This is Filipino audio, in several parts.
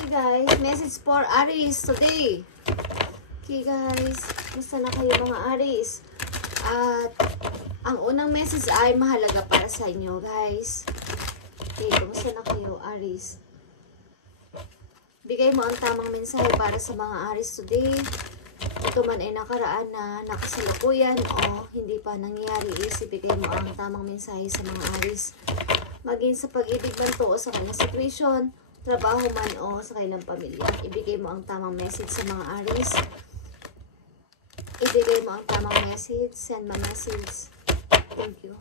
Okay guys, message for Aries today. Okay guys, basta na kayo mga Aries. At ang unang message ay mahalaga para sa inyo guys. Okay, kumusta na kayo Aries? Bigay mo ang tamang mensahe para sa mga Aries today. Ito man ay nakaraan na nakasalukuyan o hindi pa nangyayari is ibigay mo ang tamang mensahe sa mga Aries. Maging sa pag-ibig man to o sa kanyang situation, trabaho man o sa kailang pamilya. Ibigay mo ang tamang message sa mga Aries. Ibigay mo ang tamang message. Send my message. Thank you.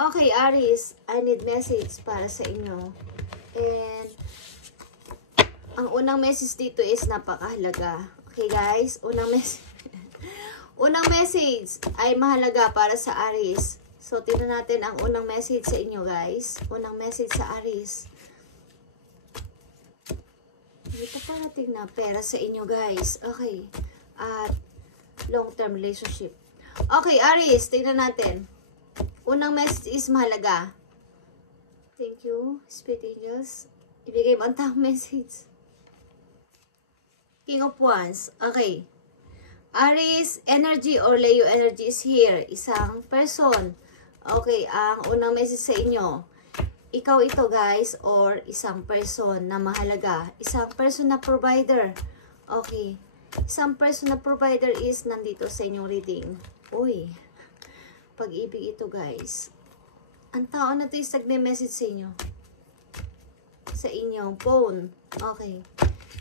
Okay, Aries. I need message para sa inyo. And ang unang message dito is napakahalaga. Okay, guys? Unang message ay mahalaga para sa Aries. So, tingnan natin ang unang message sa inyo, guys. Unang message sa Aries. Dito parating na pera sa inyo, guys. Okay. At long-term relationship. Okay, Aries, tingnan natin. Unang message is mahalaga. Thank you, Spirit Angels. Ibigay mo ang tamang message. King of Wands. Okay. Aries energy or Leo energy is here. Isang person. Okay, ang unang message sa inyo. Ikaw ito guys or isang person na mahalaga. Isang person na provider. Okay. Isang person na provider is nandito sa inyong reading. Uy. Pag-ibig ito guys. Ang tao na ito is nagme-message sa inyo. Sa inyong phone. Okay.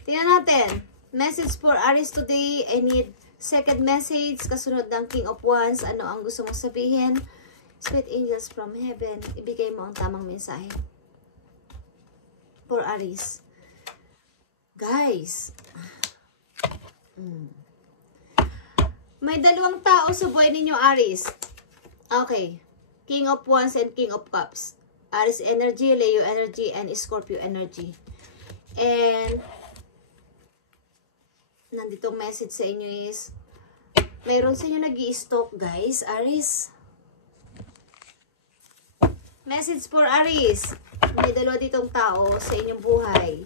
Tingnan natin. Message for Aries today. I need second message, kasunod ng King of Wands. Ano ang gusto mong sabihin? Spirit Angels from Heaven, ibigay mo ang tamang mensahe. For Aries. Guys. May dalawang tao sa buhay ninyo, Aries. Okay. King of Wands and King of Cups. Aries energy, Leo energy, and Scorpio energy. And nanditong message sa inyo is mayroon sa inyo nag-i-stalk guys, Aries. Message for Aries. May dalawa ditong tao sa inyong buhay.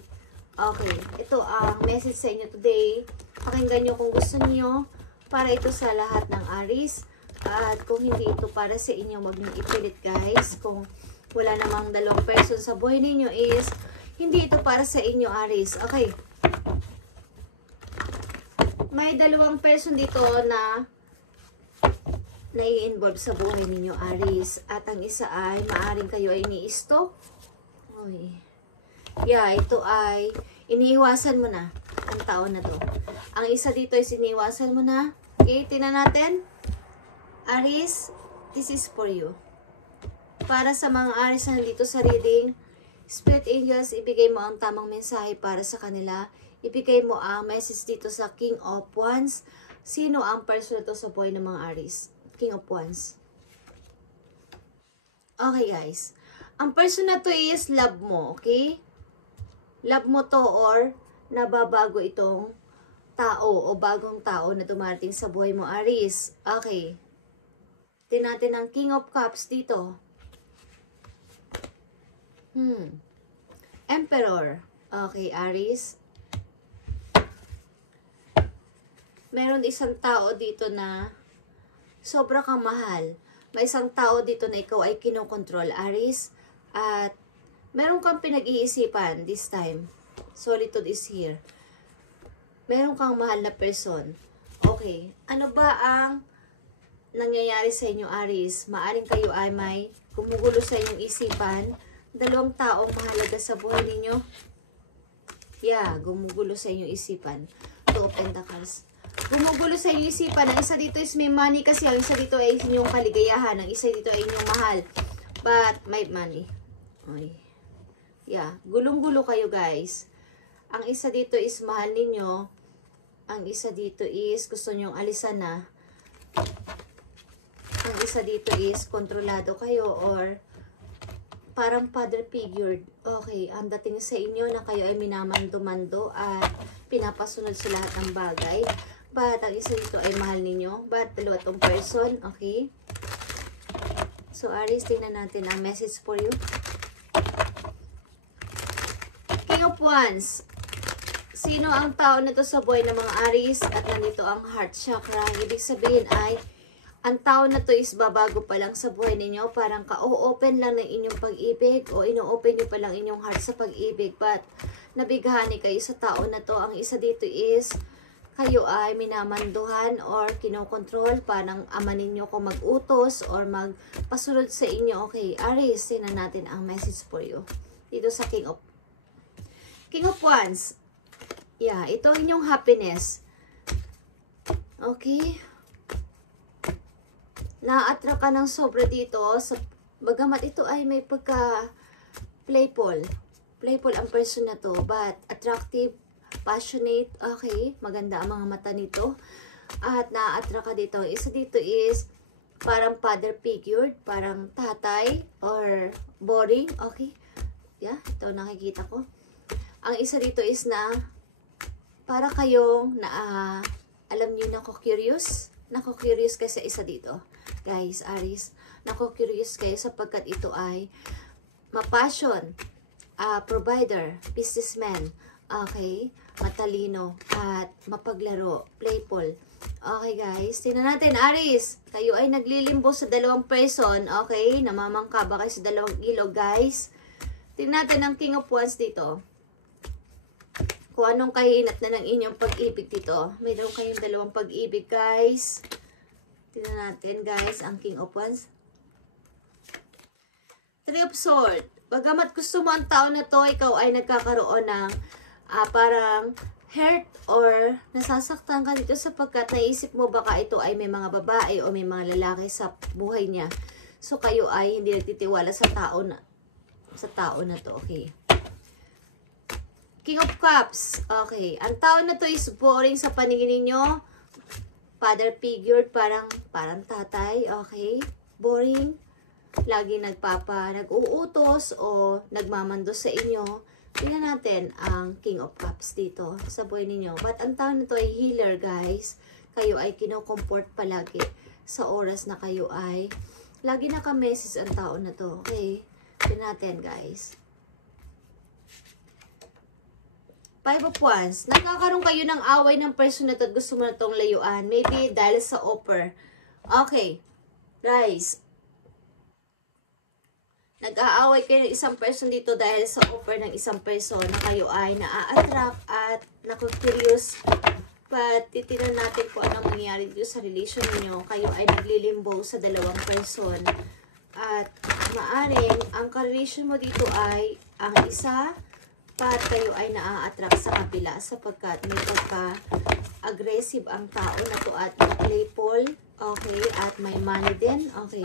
Okay, ito ang message sa inyo today. Pakinggan nyo kung gusto niyo para ito sa lahat ng Aries. At kung hindi ito para sa inyo, wag niyo ipilit guys. Kung wala namang dalawang person sa buhay ninyo is hindi ito para sa inyo, Aries. Okay. May dalawang person dito na nai-involve sa buhay ninyo, Aries. At ang isa ay, maaring kayo ay ni-stalk. Uy. Yeah, ito ay, iniiwasan mo na ang tao na to. Ang isa dito ay iniiwasan mo na. Okay, tingnan natin. Aries, this is for you. Para sa mga Aries na nandito sa reading, Spirit Angels, ibigay mo ang tamang mensahe para sa kanila. Ibigay mo ang message dito sa King of Wands. Sino ang person na to sa buhay ng mga Aries? King of Wands. Okay guys. Ang person na to is love mo, okay? Love mo to or nababago itong tao o bagong tao na dumarating sa buhay mo, Aries. Okay. Tingnan natin ang King of Cups dito. Emperor. Okay, Aries. Meron isang tao dito na sobra kang mahal. May isang tao dito na ikaw ay kinokontrol, Aries. At meron kang pinag-iisipan this time. Solitude is here. Meron kang mahal na person. Okay. Ano ba ang nangyayari sa inyo, Aries? Maaring kayo ay may gumugulo sa inyong isipan. Dalawang taong mahalaga sa buhay ninyo. Yeah, gumugulo sa inyong isipan. Two of Pentacles. Gumugulo sa inyong isipan. Ang isa dito is may money kasi. Ang isa dito ay inyong kaligayahan. Ang isa dito ay inyong mahal. But may money. Okay. Yeah. Gulong-gulo kayo guys. Ang isa dito is mahal ninyo. Ang isa dito is gusto nyong alisan na. Ang isa dito is kontrolado kayo or parang father figure. Okay. Ang dating sa inyo na kayo ay minamando-mando at pinapasunod sa lahat ng bagay. But ang isa dito ay mahal ninyo. But dalawa tong person. Okay. So Aries, tingnan natin ang message for you. Wands. Sino ang tao na to sa buhay ng mga Aries? At nandito ang heart chakra. Ibig sabihin ay, ang tao na to is babago pa lang sa buhay ninyo. Parang ka-open lang ng inyong pag-ibig o ino-open nyo pa lang inyong heart sa pag-ibig. But nabighani kayo sa tao na to. Ang isa dito is, kayo ay minamanduhan or kinokontrol. Parang ama ninyo kung mag-utos or magpasunod sa inyo. Okay, Aries, tingnan natin ang message for you. Dito sa King of Wands. Yeah, ito inyong happiness. Okay. Na-attract ka ng sobra dito. Bagamat ito ay may pagka playful. Playful ang person na to. But attractive, passionate. Okay. Maganda ang mga mata nito. At na-attract ka dito. Isa dito is parang father figure. Parang tatay. Or boring. Okay. Yeah. Ito nakikita ko. Ang isa dito is na para kayong alam niyo nako-curious. Nako-curious kasi isa dito. Guys, Aries, nako-curious kayo sapagkat ito ay ma-passion, provider, businessman, okay, matalino, at mapaglaro, playful. Okay guys, tingnan natin, Aries, kayo ay naglilimbo sa dalawang person, okay, namamangka ba kayo sa dalawang ilog, guys? Tingnan natin ang King of Wands dito. Kung anong kahinat na ng inyong pag-ibig dito. Mayroon kayong dalawang pag-ibig, guys. Tingnan natin, guys, ang King of Wands. Three of Swords. Bagamat gusto mo ang tao na to, ikaw ay nagkakaroon ng parang hurt or nasasaktan ka dito sapagkat naisip mo baka ito ay may mga babae o may mga lalaki sa buhay niya. So, kayo ay hindi nagtitiwala sa tao na to, okay. King of Cups. Okay. Ang tao na to is boring sa paningin ninyo. Father figure, parang tatay. Okay. Boring. Lagi nag-uutos o nagmamando sa inyo. Tingnan natin ang King of Cups dito sa buhay ninyo. But ang tao na to ay healer, guys. Kayo ay kino-comfort palagi sa oras na kayo ay lagi naka-message ang tao na to. Okay. Tingnan natin, guys. Five of Wands. Nagkakaroon kayo ng away ng person na to at gusto mo na itong layuan. Maybe dahil sa offer. Okay. Guys. Nag-aaway kayo ng isang person dito dahil sa offer ng isang person na kayo ay na-attract at naku-curious. But titinan natin kung anong mangyayari dito sa relation niyo. Kayo ay naglilimbo sa dalawang person. At maaring ang ka-relation mo dito ay ang isa at kayo ay na-attract sa kabila sapagkat may pagka-aggressive ang tao na to at playful, okay, at may money din, okay.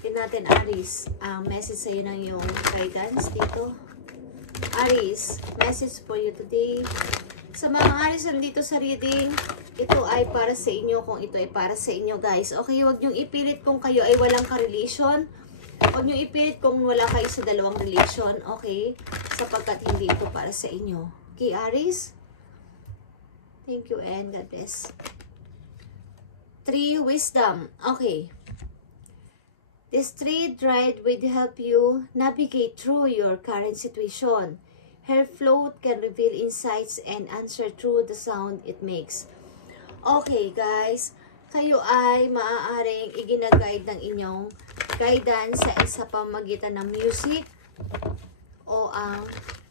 Tingnan natin, Aries, ang message sa'yo ng yung guidance dito. Aries, message for you today. Sa mga Aries nandito sa reading, ito ay para sa inyo kung ito ay para sa inyo, guys. Okay, huwag niyong ipilit kung kayo ay walang ka-relation. Huwag niyong ipilit kung wala kayo sa dalawang relation, okay? Sapagkat hindi ito para sa inyo. Okay, Aries? Thank you and God bless. 3 Wisdom. Okay. This 3 Dried will help you navigate through your current situation. Her float can reveal insights and answer through the sound it makes. Okay, guys. Kayo ay maaaring iginaguide ng inyong guidance sa pamamagitan ng music o ang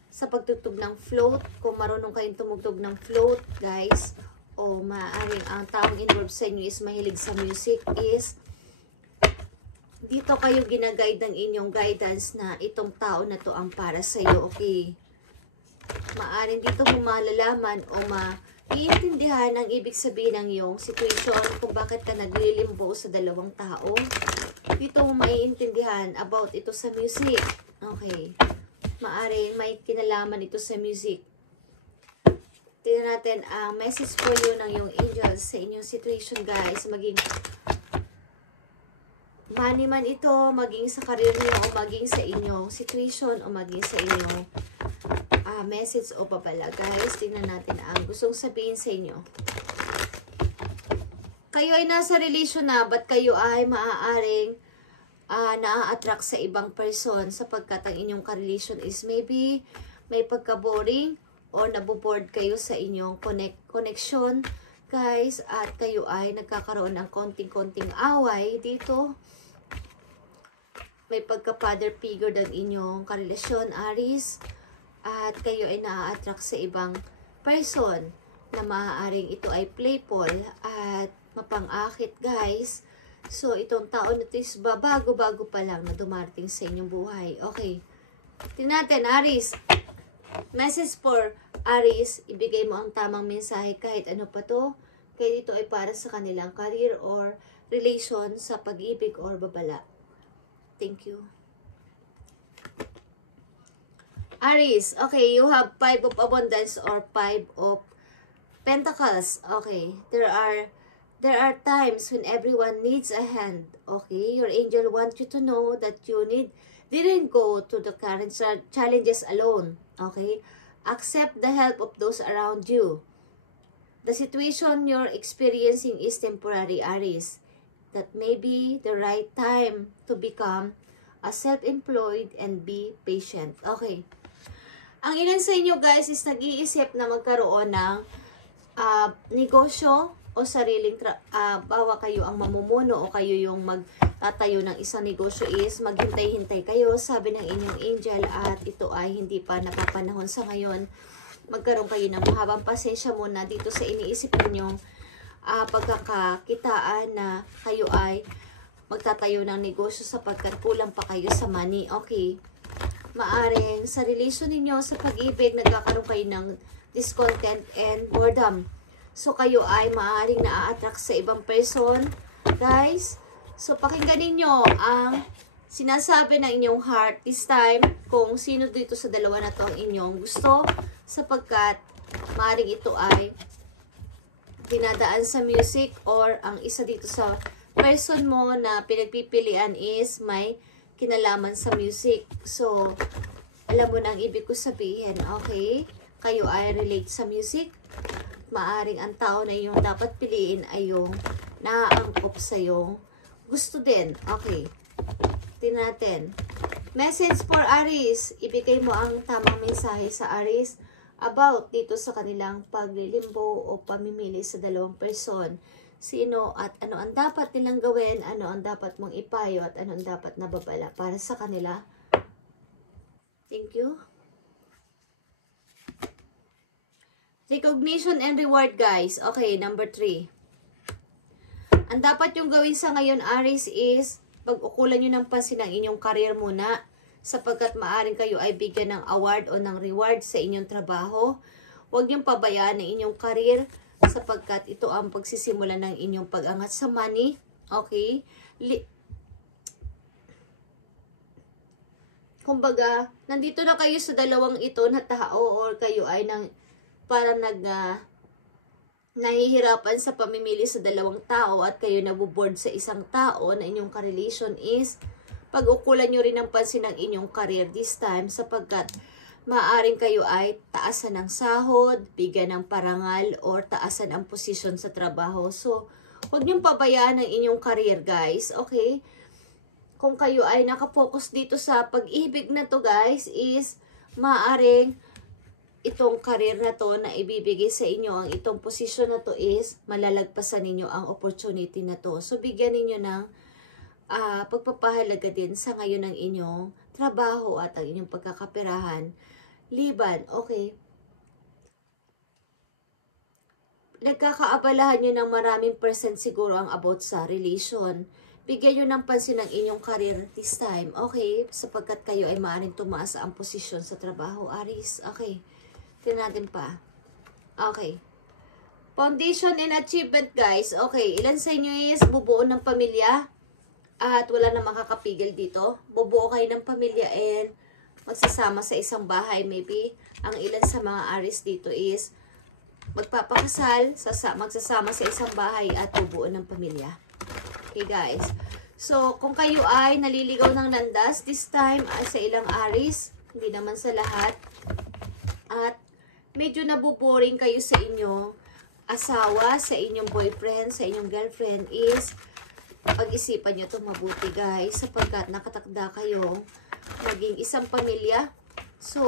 sa pagtugtog ng float. Kung marunong kayong tumugtog ng float, guys, o maaaring ang taong involved sa inyo is mahilig sa music, is dito kayo ginaguide ng inyong guidance na itong tao na to ang para sa iyo, okay? Maaring dito mo malalaman o iintindihan ang ibig sabihin ng iyong situation kung bakit ka naglilimbo sa dalawang tao. Dito mo maiintindihan about ito sa music. Okay. Maaring may kinalaman ito sa music. Tingnan natin ang message for you ng iyong angels sa inyong situation, guys. Maging money man ito, maging sa career niyo, o maging sa inyong situation, o maging sa inyong message o babala, guys. Tingnan natin ang gustong sabihin sa inyo. Kayo ay nasa relation na, but kayo ay maaaring na-attract sa ibang person sapagkat ang inyong ka-relation is maybe may pagka-boring or naboboard kayo sa inyong connection, guys, at kayo ay nagkakaroon ng konting-konting away dito. May pagka-father figure ng inyong karelasyon, Aries, at kayo ay naa-attract sa ibang person na maaaring ito ay playful at mapang-akit, guys. So, itong taon na ito is bago-bago pa lang na dumarating sa inyong buhay. Okay. Tingnan natin, Aries. Message for Aries, ibigay mo ang tamang mensahe kahit ano pa to. Kaya ito ay para sa kanilang career or relation sa pag-ibig or babala. Thank you. Aries, okay, you have 5 of abundance or 5 of pentacles. Okay, there are times when everyone needs a hand. Okay, your angel wants you to know that you didn't go to the current challenges alone. Okay, accept the help of those around you. The situation you're experiencing is temporary, Aries. That may be the right time to become a self-employed and be patient. Okay. Ang ilan sa inyo, guys, is nag-iisip na magkaroon ng negosyo o sariling bawa kayo ang mamumuno o kayo yung magtatayo ng isang negosyo, is maghintay-hintay kayo, sabi ng inyong angel, at ito ay hindi pa napapanahon sa ngayon. Magkaroon kayo ng mahabang pasensya muna dito sa iniisip ninyong pagkakakitaan na kayo ay magtatayo ng negosyo sapagkat kulang pa kayo sa money. Okay. Maaring sa relation ninyo sa pag-ibig, nagkakaroon kayo ng discontent and boredom. So, kayo ay maaring na-attract sa ibang person, guys. So, pakinggan ninyo ang sinasabi ng inyong heart this time kung sino dito sa dalawa na to ang inyong gusto, sapagkat maaring ito ay dinadaan sa music or ang isa dito sa person mo na pinagpipilian is may kinalaman sa music. So, alam mo na ang ibig ko sabihin, okay? Kayo ay relate sa music. Maaring ang tao na yung dapat piliin ay yung naaangkop sa yung gusto din. Okay. Tingnan natin. Message for Aries. Ibigay mo ang tamang mensahe sa Aries about dito sa kanilang paglilimbo o pamimili sa dalawang person. Sino at ano ang dapat nilang gawin, ano ang dapat mong ipayo, at ano ang dapat nababala para sa kanila. Thank you. Recognition and reward, guys. Okay, number 3. Ang dapat yung gawin sa ngayon, Aries, is pag-ukulan nyo ng pansin ang inyong career muna, sapagkat maaring kayo ay bigyan ng award o ng reward sa inyong trabaho. Huwag niyong pabayaan ang inyong career, sapagkat ito ang pagsisimula ng inyong pag-angat sa money. Okay? Kumbaga, nandito na kayo sa dalawang ito na tao or kayo ay parang nahihirapan sa pamimili sa dalawang tao at kayo nabuboard sa isang tao na inyong ka-relation, is pag-ukulan nyo rin ang pansin ng inyong career this time, sapagkat maaring kayo ay taasan ng sahod, bigyan ng parangal, or taasan ang posisyon sa trabaho. So, huwag niyong pabayaan ang inyong career, guys. Okay? Kung kayo ay nakapokus dito sa pag-ibig na to, guys, is maaring itong career na to na ibibigay sa inyo, ang itong posisyon na to is malalagpasan ninyo ang opportunity na to. So, bigyan ninyo ng pagpapahalaga din sa ngayon ng inyong trabaho at ang inyong pagkakaperahan. Liban, okay. Nagkakaabalahan nyo ng maraming percent siguro ang about sa relation. Bigyan nyo ng pansin ng inyong career this time, okay? Sapagkat kayo ay maaaring tumaas ang posisyon sa trabaho, Aries. Okay. Tingnan natin pa. Okay. Foundation and achievement, guys. Okay. Ilan sa inyo is bubuo ng pamilya at wala na makakapigil dito? Bubuo kayo ng pamilya and magsasama sa isang bahay. Maybe ang ilan sa mga Aries dito is magpapakasal, magsasama sa isang bahay at bubuo ng pamilya. Okay, guys. So, kung kayo ay naliligaw ng landas this time sa ilang Aries, hindi naman sa lahat, at medyo nabuboring kayo sa inyong asawa, sa inyong boyfriend, sa inyong girlfriend, is pag-isipan nyo ito mabuti, guys, sapagkat nakatakda kayo maging isang pamilya. So,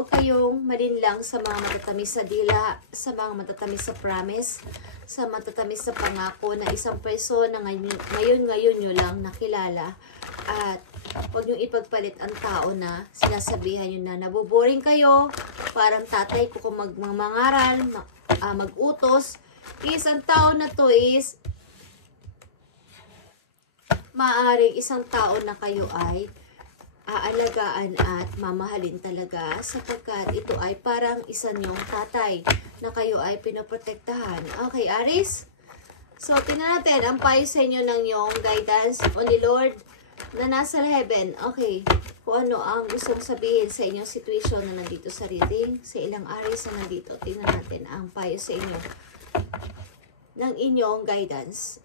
Huwag kayong malinlang sa mga matatamis sa dila, sa mga matatamis sa promise, sa matatamis sa pangako na isang persona na ngayon nyo lang nakilala. At huwag nyo ipagpalit ang tao na sinasabihan nyo na nabuboring kayo, parang tatay ko kung magmangaral, mag-utos. Isang tao na to is maaaring isang tao na kayo ay aalagaan at mamahalin talaga sapagkat ito ay parang isa niyong tatay na kayo ay pinoprotektahan. Okay, Aries? So, tingnan natin ang payo sa inyo ng iyong guidance o ni Lord na nasa heaven. Okay, kung ano ang gustong sabihin sa inyong situation na nandito sa reading, sa ilang Aries na nandito. Tingnan natin ang payo sa inyo ng inyong guidance.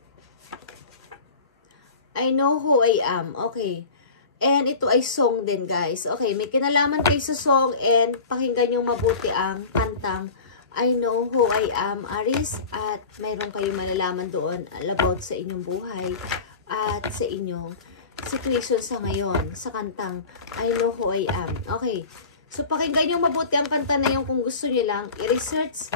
I know who I am. Okay. And ito ay song din, guys. Okay, may kinalaman kayo sa song and pakinggan nyo mabuti ang kantang I Know Who I Am, Aries. At mayroon kayong malalaman doon about sa inyong buhay at sa inyong situation sa ngayon, sa kantang I Know Who I Am. Okay, so pakinggan nyo mabuti ang kanta na yun kung gusto nyo lang i-research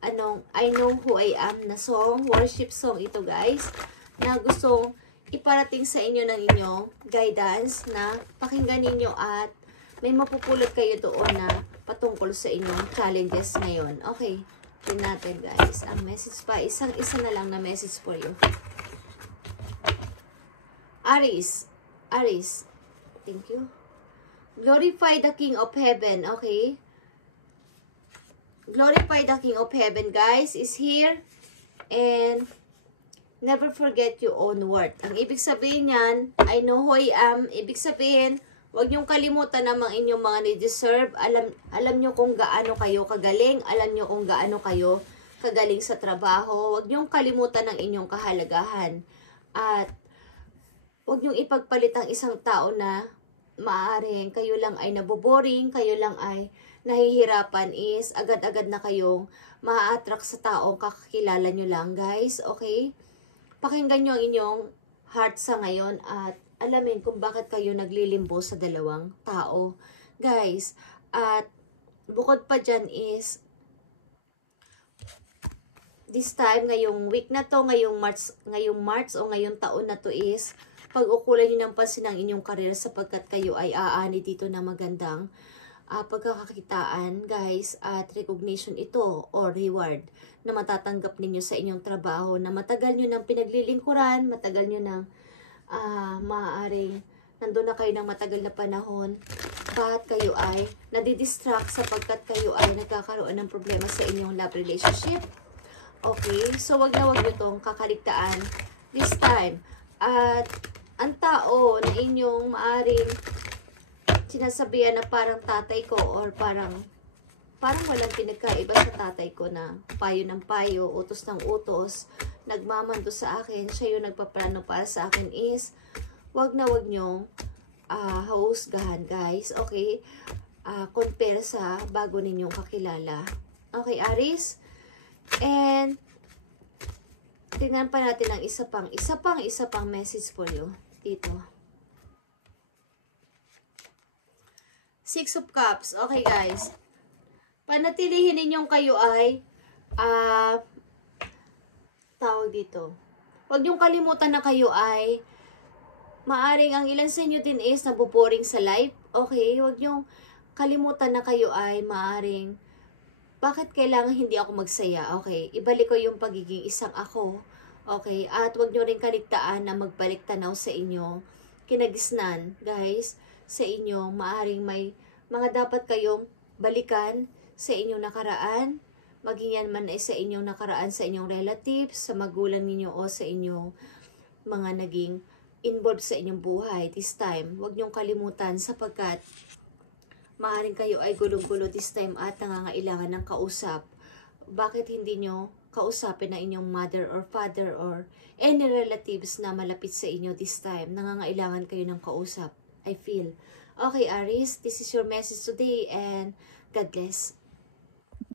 anong I Know Who I Am na song, worship song ito, guys, na gustong iparating sa inyo ng inyong guidance na pakinggan ninyo at may mapupulot kayo doon na patungkol sa inyong challenges ngayon. Okay, tingnan natin, guys. Ang message pa, isa na lang na message for you. Aries. Aries. Thank you. Glorify the King of Heaven. Okay. Glorify the King of Heaven, guys, is here. And never forget your own worth. Ang ibig sabihin yan, I know who I am. Ibig sabihin, huwag niyong kalimutan namang inyong mga ni-deserve. Alam niyo kung gaano kayo kagaling. Alam niyo kung gaano kayo kagaling sa trabaho. Huwag niyong kalimutan ang inyong kahalagahan. At huwag niyong ipagpalit ang isang tao na maaaring kayo lang ay naboboring, kayo lang ay nahihirapan is agad-agad na kayong ma-attract sa taong kakakilala niyo lang, guys. Okay? Pakinggan nyo ang inyong heart sa ngayon at alamin kung bakit kayo naglilimbo sa dalawang tao, guys. At bukod pa dyan is this time, ngayong week na to, ngayong March o ngayong taon na to is pag-ukulan nyo ng pansin ang inyong karir sapagkat kayo ay aani dito na magandang pagkakakitaan, guys, at recognition ito or reward na matatanggap ninyo sa inyong trabaho na matagal nyo nang pinaglilingkuran, matagal nyo nang maaaring nandun na kayo ng matagal na panahon, but kayo ay nadidistract sapagkat kayo ay nagkakaroon ng problema sa inyong love relationship. Okay, so wag nyo itong kakaligtaan this time. At ang tao na inyong maaaring sinasabihan na parang tatay ko or parang walang pinagkaiba sa tatay ko na payo ng payo, utos ng utos, nagmamando sa akin, siya yung nagpaplano para sa akin is wag nyong husgahan, guys. Okay? Compare sa bago ninyong kakilala. Okay, Aries? And tingnan pa natin ang isa pang message for you dito. Six of Cups. Okay, guys. Panatilihin ninyong kayo ay tawag dito. Huwag niyong kalimutan na kayo ay maaring ang ilan sa inyo din is naboboring sa life. Okay? Huwag niyong kalimutan na kayo ay maaring bakit kailangan hindi ako magsaya? Okay? Ibalik ko yung pagiging isang ako. Okay? At huwag niyo rin kaligtaan na magbalik tanaw sa inyo kinagisnan, guys. Sa inyo, maaring may mga dapat kayong balikan sa inyong nakaraan, maging yan man ay sa inyong nakaraan, sa inyong relatives, sa magulang ninyo o sa inyong mga naging involved sa inyong buhay this time. Huwag niyong kalimutan sapagkat maaring kayo ay gulong-gulo this time at nangangailangan ng kausap. Bakit hindi nyo kausapin na inyong mother or father or any relatives na malapit sa inyo this time? Nangangailangan kayo ng kausap. I feel. Okay, Aries, this is your message today and God bless.